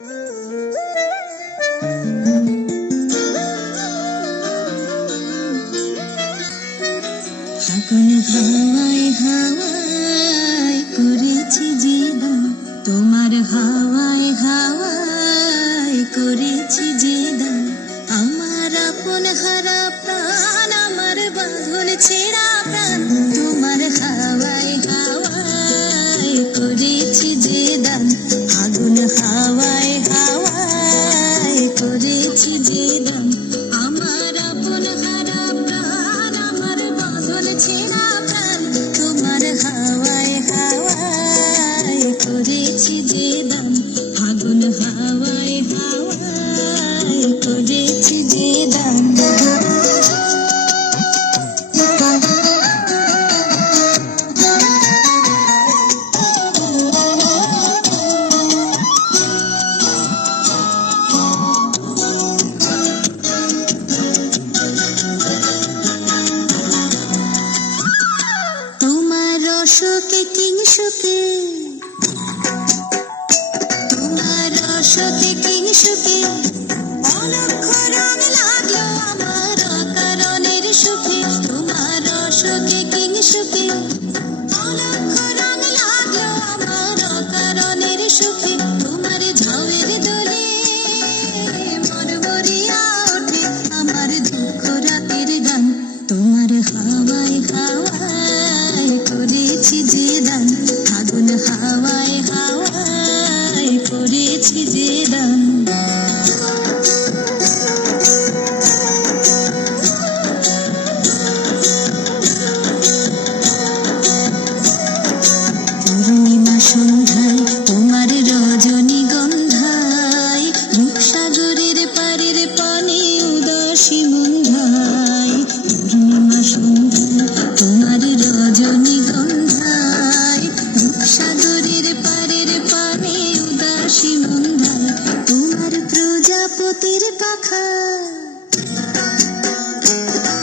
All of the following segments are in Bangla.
ফাগুন হাওয়ায় হাওয়ায় করেছি জীবন, তোমার হাওয়ায় হাওয়ায় করেছি জীবন। আমার আপন হারা প্রাণ, আমার বাঁধন ছেঁড়া প্রাণ, তোমার হাওয়ায় হাওয়ায় করেছি জীবন। ফাগুন হাওয়ায় হাওয়ায় করেছি জীবন। আমার আপন হারা প্রাণ, আমার বাঁধন ছেঁড়া প্রাণ, তোমার হাওয়ায় হাওয়ায় করেছি জীবন। ফাগুন হাওয়ায় হাওয়ায় করেছি জীবন। তোমার রসকে কিংসুকে, তোমার রসকে কিংসুকে, অলক্ষ রং লাগলো আমার অকারণের সুখে। তোমার রসকে কিংসুকে, অলক্ষ রং লাগলো আমার অকারণের সুখে। তোমার ঝাউয়ের দোলে মন ভরিয়া ওঠে আমার দুঃখ রাতের গান। তোমার হাওয়ায় হাওয়ায় করেছি জীবন। ফাগুন হাওয়ায় হাওয়ায় করেছি জীবন। পূর্ণিমা সন্ধ্যায় তোমার রজনীগন্ধায়, রূপসাগরের পারের পানে উদাসী মন্ধায়। পূর্ণিমা সন্ধ্যায় তোমার রজনীগন্ধায়, রূপসাগরের পারের পানে উদাসী মন্ধায়। তোমার প্রজাপতির পাখা,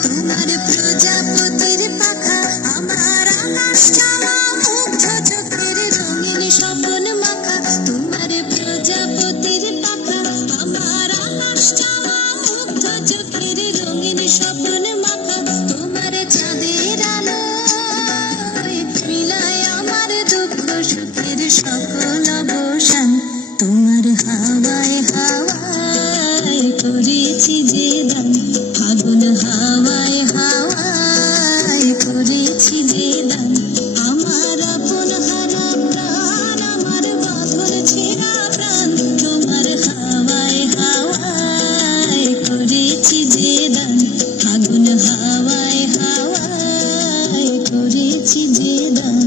তোমার প্রজাপতির পাখা, আমার আকাশ চাওয়া মুগ্ধ চোখের রঙিন স্বপ্ন মাখা। তোমার প্রজাপতির পাখা, আমার আকাশ চাওয়া মুগ্ধ চোখের রঙিন স্বপ্ন মাখা। তোমার চাঁদের আলোয় মিলায় আমার দুঃখ সুখের সকল অবসান। তোমার হাওয়ায় হাওয়ায় করেছি জীবন। ফাগুন হাওয়ায় হাওয়ায় করেছি জীবন। আমার আপন হারা প্রাণ, আমার বাঁধন ছেঁড়া প্রাণ, তোমার হাওয়ায় হাওয়ায় করেছি জীবন। ফাগুন হাওয়ায় হাওয়ায় করেছি জীবন।